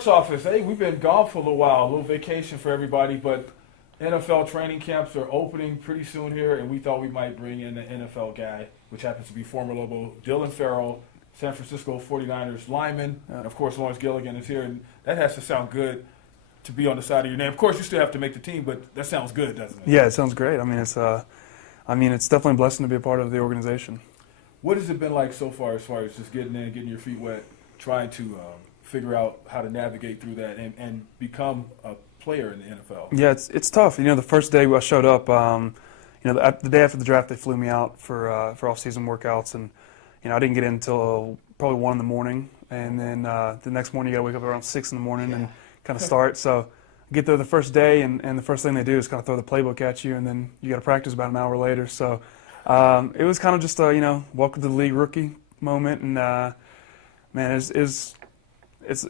Sports Office. Hey, we've been gone for a little while, a little vacation for everybody, but NFL training camps are opening pretty soon here, and we thought we might bring in an NFL guy, which happens to be former Lobo Dillon Farrell, San Francisco 49ers lineman. And, of course, Lawrence Gilligan is here, and that has to sound good to be on the side of your name. Of course, you still have to make the team, but that sounds good, doesn't it? Yeah, it sounds great. I mean, it's definitely a blessing to be a part of the organization. What has it been like so far as just getting in, getting your feet wet, trying to figure out how to navigate through that and become a player in the NFL? Yeah, it's tough. The first day I showed up, the day after the draft, they flew me out for off-season workouts, and I didn't get in until probably 1 in the morning, and then the next morning you got to wake up around 6 in the morning and kind of start. So I get there the first day, and the first thing they do is kind of throw the playbook at you, and then you got to practice about an hour later. So it was kind of just a welcome to the league rookie moment, and man, it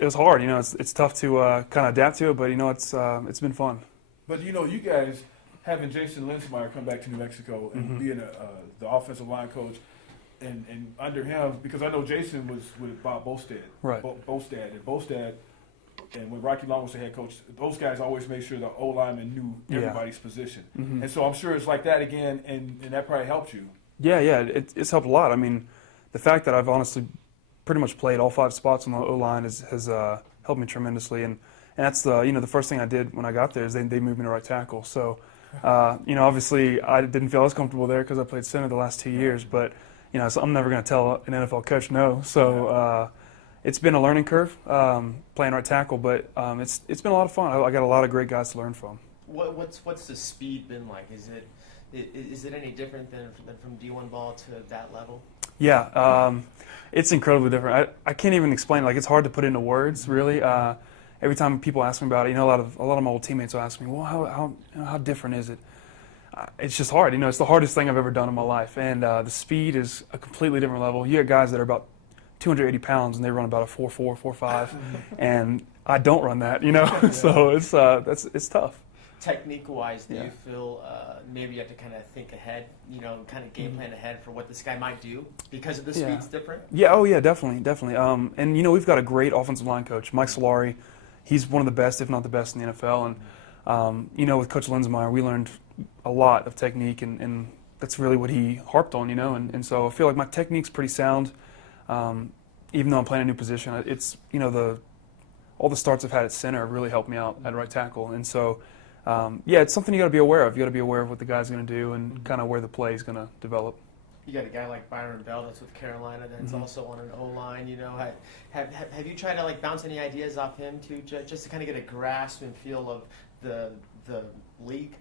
was hard. It's tough to kind of adapt to it, but it's been fun. But you guys having Jason Linsmeyer come back to New Mexico and being the offensive line coach, and under him, because I know Jason was with Bob Bostad, right? Bostad, and when Rocky Long was the head coach, those guys always made sure the O-lineman knew everybody's position, and so I'm sure it's like that again, and that probably helped you. Yeah, it's helped a lot. I mean, the fact that I've honestly pretty much played all 5 spots on the O-line has helped me tremendously, and that's the first thing I did when I got there is they moved me to right tackle. So obviously I didn't feel as comfortable there because I played center the last 2 years, but so I'm never going to tell an NFL coach no. So it's been a learning curve playing right tackle, but it's been a lot of fun. I got a lot of great guys to learn from. What's the speed been like? Is it any different than from D1 ball to that level? Yeah, it's incredibly different. I can't even explain. Like, it's hard to put into words, really. Every time people ask me about it, a lot of my old teammates will ask me, "Well, how different is it?" It's just hard. It's the hardest thing I've ever done in my life, and the speed is a completely different level. You got guys that are about 280 pounds, and they run about a 4.4, 4.5, and I don't run that. So it's tough. Technique-wise, do you feel maybe you have to kind of think ahead, kind of game plan ahead for what this guy might do because of the speed's different? Yeah, definitely. And we've got a great offensive line coach, Mike Solari. He's one of the best, if not the best, in the NFL. And with Coach Linsmeyer, we learned a lot of technique, and that's really what he harped on. And so I feel like my technique's pretty sound, even though I'm playing a new position. It's all the starts I've had at center have really helped me out at right tackle, and so. It's something you got to be aware of. You got to be aware of what the guy's going to do and kind of where the play is going to develop. You got a guy like Byron Bell that's with Carolina that's also on an O-line. Have you tried to bounce any ideas off him just to kind of get a grasp and feel of the league?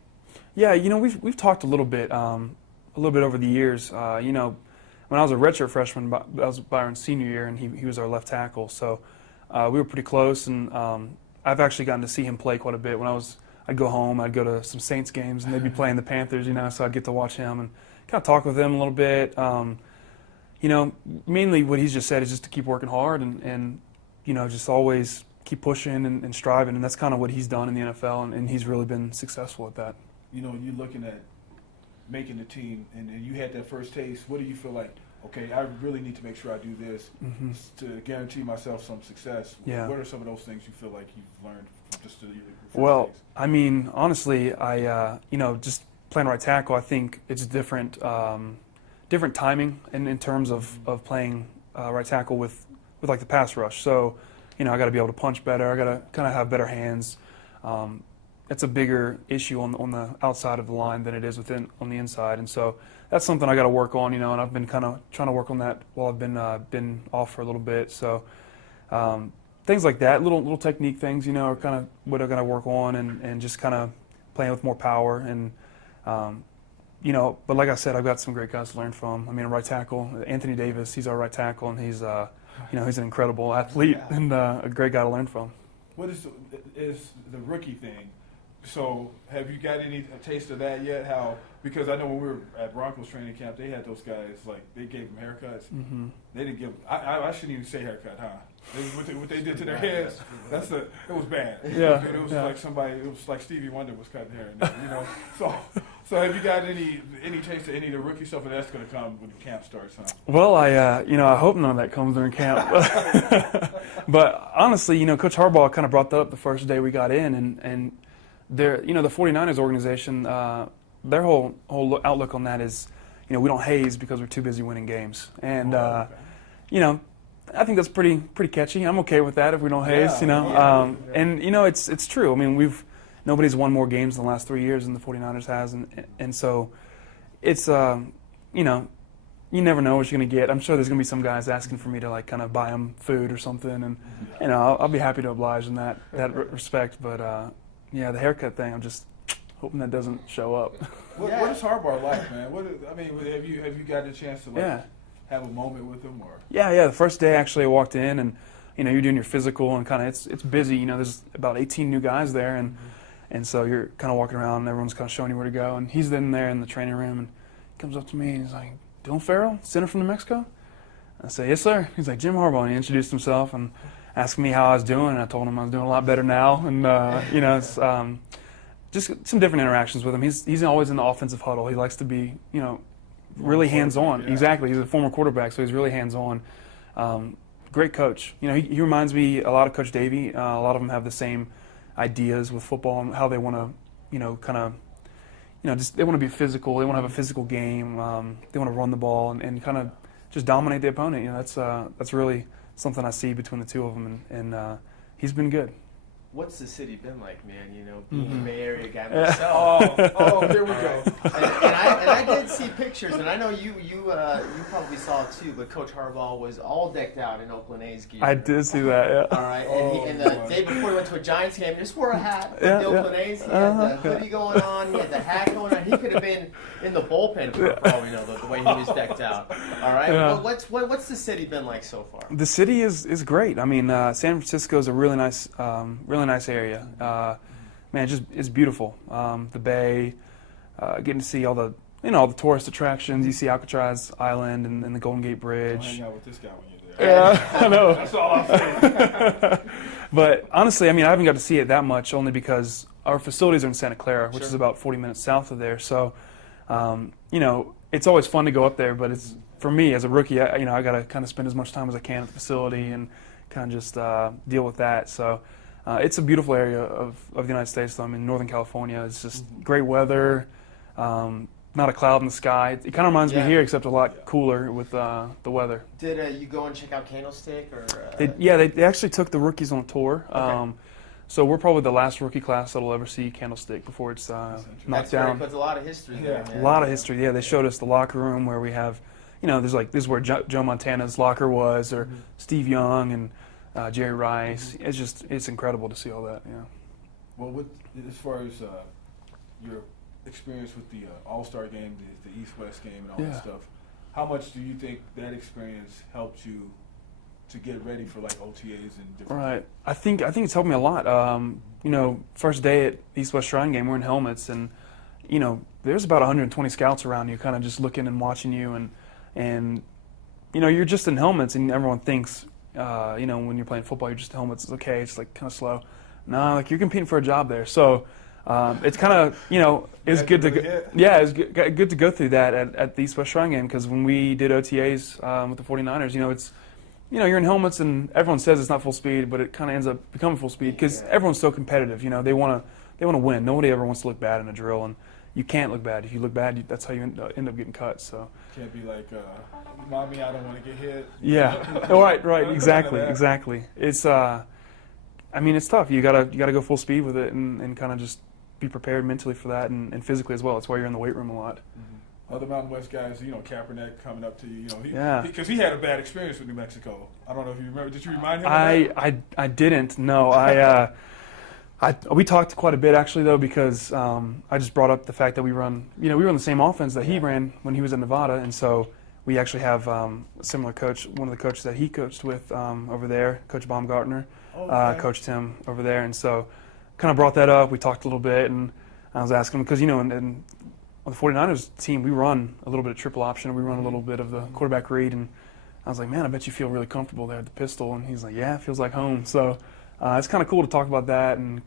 Yeah, we've talked a little bit over the years. When I was a redshirt freshman, that was Byron's senior year, and he was our left tackle. So we were pretty close, and I've actually gotten to see him play quite a bit. I'd go home, I'd go to some Saints games, and they'd be playing the Panthers, so I'd get to watch him and kind of talk with him a little bit. Mainly what he's just said is just to keep working hard and just always keep pushing and striving, and that's kind of what he's done in the NFL, and he's really been successful at that. You're looking at making the team, and you had that first taste. What do you feel like, okay, I really need to make sure I do this to guarantee myself some success? Yeah. What are some of those things you feel like you've learned from just the Well, taste? I mean, honestly, I just playing right tackle, I think it's different timing in terms of playing right tackle with like the pass rush. So, I got to be able to punch better. I got to kind of have better hands. It's a bigger issue on the outside of the line than it is on the inside, and so that's something I got to work on. And I've been kind of trying to work on that while I've been off for a little bit. So. Things like that, little technique things, are kind of what I got to work on, and just kind of playing with more power. And, but like I said, I've got some great guys to learn from. I mean, right tackle, Anthony Davis, he's our right tackle, and he's an incredible athlete and a great guy to learn from. What is the rookie thing? So have you got any taste of that yet? Because I know when we were at Broncos training camp, they had those guys, they gave them haircuts. They didn't give I shouldn't even say haircut, huh? What they did to their heads, it was bad. Yeah. It was like it was like Stevie Wonder was cutting hair. So have you got any taste of any of the rookie stuff, and that's going to come when camp starts, huh? Well, I hope none of that comes during camp. But honestly, Coach Harbaugh kind of brought that up the first day we got in, and their, the 49ers organization, their whole outlook on that is, we don't haze because we're too busy winning games. And, I think that's pretty catchy. I'm okay with that if we don't haze, And, it's true. I mean, nobody's won more games in the last 3 years than the 49ers has. And so it's, you never know what you're going to get. I'm sure there's going to be some guys asking for me to kind of buy them food or something. And, I'll be happy to oblige in that respect. But, the haircut thing, I'm just hoping that doesn't show up. What is Harbaugh like, man? Have you gotten a chance to have a moment with him, or? Yeah. The first day actually I walked in, and you're doing your physical, and kind of it's busy. There's about 18 new guys there, and so you're kind of walking around, and everyone's kind of showing you where to go. And he's in there in the training room, and he comes up to me, and he's like, "Dillon Farrell, center from New Mexico?" I say, "Yes, sir." He's like, "Jim Harbaugh," and he introduced himself and asked me how I was doing, and I told him I was doing a lot better now. And it's just some different interactions with him. He's always in the offensive huddle. He likes to be, really hands-on. Yeah. Exactly. He's a former quarterback, so he's really hands-on. Great coach. He reminds me a lot of Coach Davey. A lot of them have the same ideas with football and how they want to, they want to be physical. They want to have a physical game. They want to run the ball and kind of just dominate the opponent. That's really something I see between the two of them, and he's been good. What's the city been like, man? Being a Bay Area guy myself. Here we go. and I did see pictures, and I know you probably saw it too. But Coach Harbaugh was all decked out in Oakland A's gear. I did see that. Yeah. All right, and the day before he went to a Giants game, he just wore a hat with the Oakland A's. He had the hoodie going on. He had the hat going on. He could have been in the bullpen for all we know, the way he was decked out. All right. Yeah. Well, what's the city been like so far? The city is great. I mean, San Francisco is a really nice area. Man, it's beautiful. The Bay, getting to see all the the tourist attractions. You see Alcatraz Island and the Golden Gate Bridge. Don't hang out with this guy when you're there. Yeah, I know. That's all I'm saying. But honestly, I mean, I haven't got to see it that much, only because our facilities are in Santa Clara, which Sure. is about 40 minutes south of there. So, it's always fun to go up there. But it's for me as a rookie, I got to kind of spend as much time as I can at the facility and kind of just deal with that. So. It's a beautiful area of the United States, though. I mean, Northern California. It's just great weather, not a cloud in the sky. It kind of reminds me here, except a lot cooler with the weather. Did you go and check out Candlestick? Or They actually took the rookies on a tour. Okay. So we're probably the last rookie class that'll ever see Candlestick before it's knocked down. That's a lot of history there, man. A lot of history. Yeah, they showed us the locker room where we have, this is where Joe Montana's locker was, or Steve Young and Jerry Rice. It's incredible to see all that. Yeah. Well, as far as your experience with the All-Star game, the East-West game, and all that stuff, how much do you think that experience helped you to get ready for OTAs and different? Right. I think it's helped me a lot. First day at East-West Shrine game, we're in helmets, and there's about 120 scouts around you, kind of just looking and watching you, and you're just in helmets, and everyone thinks. When you're playing football, you're just helmets. It's okay. It's kind of slow. No, you're competing for a job there. So it's kind of it's good to it's good to go through that at the East West Shrine game, because when we did OTAs with the 49ers, it's you're in helmets and everyone says it's not full speed, but it kind of ends up becoming full speed because everyone's so competitive. They want to win. Nobody ever wants to look bad in a drill, and you can't look bad. If you look bad, that's how you end up getting cut. So can't be like, "Mommy, I don't want to get hit." Yeah, right, exactly. It's it's tough. You gotta go full speed with it and kind of just be prepared mentally for that and physically as well. That's why you're in the weight room a lot. Mm-hmm. Other Mountain West guys, Kaepernick coming up to you, because he had a bad experience with New Mexico. I don't know if you remember. Did you remind him of that? I didn't. No, we talked quite a bit actually though, because I just brought up the fact that we run the same offense that he ran when he was in Nevada, and so we actually have a similar coach. One of the coaches that he coached with over there, Coach Baumgartner, coached him over there, and so kind of brought that up. We talked a little bit, and I was asking him because on the 49ers team we run a little bit of triple option, we run a little bit of the quarterback read, and I was like, man, I bet you feel really comfortable there at the pistol, and he's like, yeah, it feels like home. So. It's kind of cool to talk about that and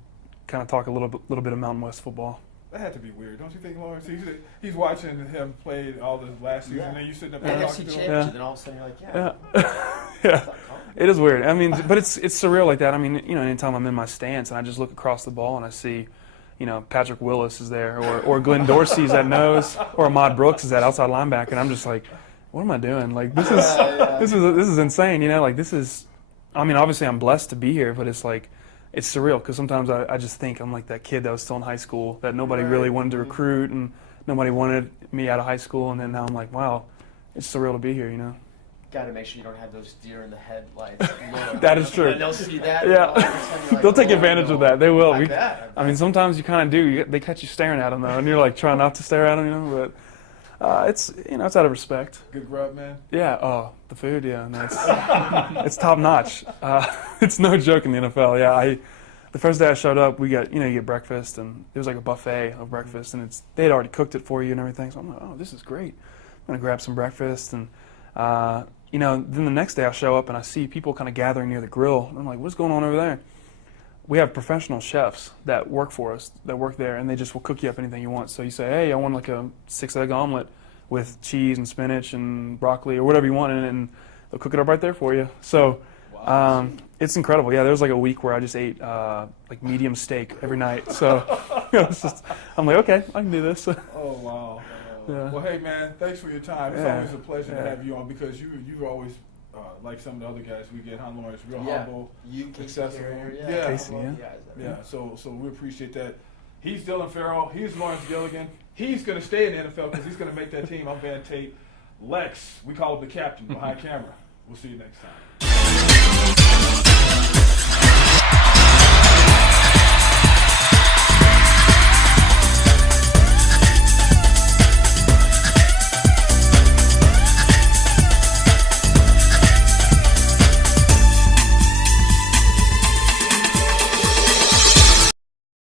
kind of talk a little bit of Mountain West football. That had to be weird, don't you think, Lawrence? He's watching him play all the last season, and then you sitting up there talking NFC to him. championship, and all of a sudden you're like, yeah. Yeah. It is weird. I mean, but it's surreal like that. I mean, anytime I'm in my stance and I just look across the ball and I see, Patrick Willis is there, or Glenn Dorsey's at nose, or Ahmad Brooks is at outside linebacker, and I'm just like, what am I doing? Like, this is insane. Like, this is. I mean, obviously I'm blessed to be here, but it's like, it's surreal because sometimes I just think I'm like that kid that was still in high school that nobody really wanted to recruit and nobody wanted me out of high school, and then now I'm like, wow, it's surreal to be here. Got to make sure you don't have those deer in the headlights. That is true. And they'll see that. Yeah. Like, They'll take advantage of that. They will. I bet. I mean, sometimes you kind of do. They catch you staring at them, though, and you're like trying not to stare at them, but it's it's out of respect. Good grub, man. Yeah. Oh, the food. Yeah, no, it's top notch. It's no joke in the NFL. Yeah. The first day I showed up, we got you get breakfast, and it was like a buffet of breakfast, and they had already cooked it for you and everything. So I'm like, oh, this is great. I'm gonna grab some breakfast, and then the next day I show up and I see people kind of gathering near the grill. And I'm like, what's going on over there? We have professional chefs that work for us, that work there, and they just will cook you up anything you want. So you say, hey, I want like a 6-egg omelet with cheese and spinach and broccoli or whatever you want in it, and they'll cook it up right there for you. So it's incredible. Yeah, there was like a week where I just ate like medium steak every night. So I'm like, okay, I can do this. Oh, wow. Yeah. Well, hey, man, thanks for your time. It's always a pleasure to have you on because you're always, like some of the other guys we get, Lawrence, real humble, accessible. Casey, yeah. So we appreciate that. He's Dillon Farrell. He's Lawrence Gilligan. He's going to stay in the NFL because he's going to make that team. I'm Van Tate. Lex, we call him the captain behind camera. We'll see you next time.